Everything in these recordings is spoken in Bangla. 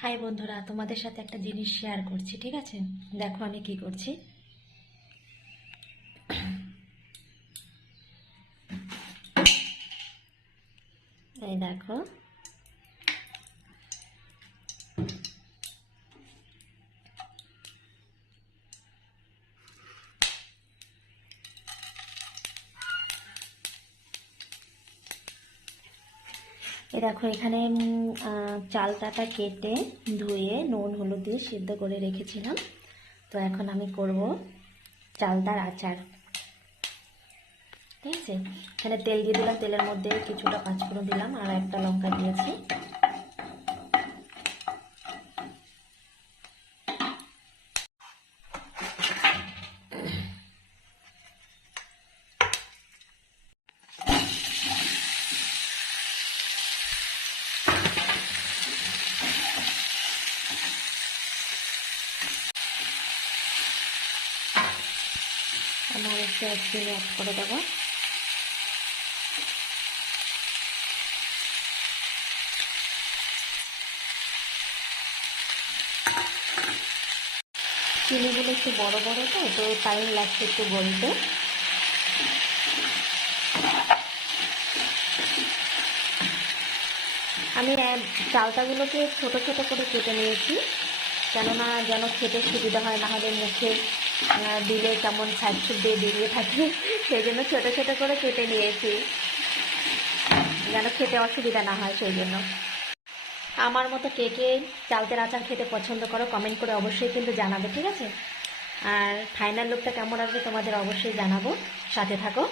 হাই বন্ধুরা, তোমাদের সাথে একটা জিনিস শেয়ার করছি, ঠিক আছে? দেখো আমি কি করছি। এই দেখো, এখানে চালটাটা কেটে ধুয়ে নুন হলুদ দিয়ে সিদ্ধ করে রেখেছিলাম। তো এখন আমি করব চালতার আচার, ঠিক আছে? এখানে তেল দিয়ে দিলাম, তেলের মধ্যে কিছুটা পাঁচফোড়ন দিলাম আর একটা লঙ্কা দিয়েছি। আমার একটু চিনি অ্যাড করে দেবো। চিনিগুলো একটু বড় বড় তো টাইম লাগছে একটু গলতে। আমি চালতাগুলোকে ছোট ছোট করে কেটে নিয়েছি, কেননা যেন খেতে সুবিধা হয়, না হলে মুখে দিলে কেমন ছাড়ছুট দিয়ে বেরিয়ে থাকে, সেই জন্য ছোট ছোট করে কেটে নিয়েছি, যেন খেতে অসুবিধা না হয় সেই জন্য। আমার মতো কে কে চালতের আচার খেতে পছন্দ করো কমেন্ট করে অবশ্যই কিন্তু জানাবে, ঠিক আছে? আর ফাইনাল লুকটা কেমন আসবে তোমাদের অবশ্যই জানাবো, সাথে থাকো।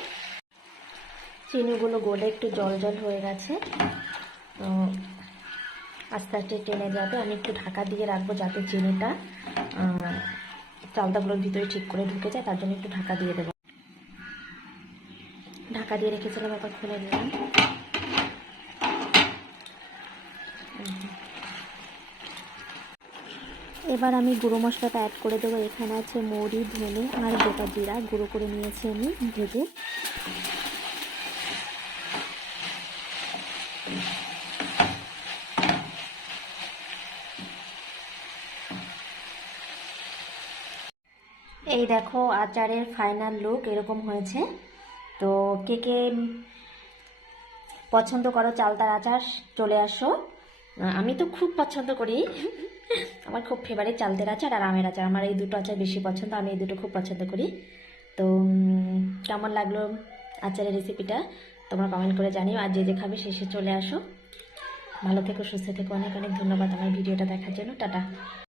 চিনিগুলো গলে একটু জল জল হয়ে গেছে, তো আস্তে আস্তে টেনে যাবে। আমি একটু ঢাকা দিয়ে রাখবো যাতে চিনিটা চালতাগুলোর ভিতরে ঠিক করে ঢুকে যায়, তার জন্য একটু ঢাকা দিয়ে দেবো। ঢাকা দিয়ে রেখেছিলাম, আবার খুলে দিলাম। এবার আমি গুঁড়ো মশলাটা অ্যাড করে দেবো। এখানে আছে মৌরি, ধনে আর গোটা জিরা গুঁড়ো করে নিয়েছি আমি ভেজে। এই দেখো আচারের ফাইনাল লুক এরকম হয়েছে। তো কে কে পছন্দ করো চালতার আচার চলে আসো। আমি তো খুব পছন্দ করি, আমার খুব ফেভারিট চালতের আচার আর আমের আচার। আমার এই দুটো আচার বেশি পছন্দ, আমি এই দুটো খুব পছন্দ করি। তো কেমন লাগলো আচারের রেসিপিটা তোমরা কমেন্ট করে জানিও। আর যে যে খাবে শেষে চলে আসো। ভালো থেকো, সুস্থ থেকো, অনেক অনেক ধন্যবাদ আমার ভিডিওটা দেখার জন্য। টাটা।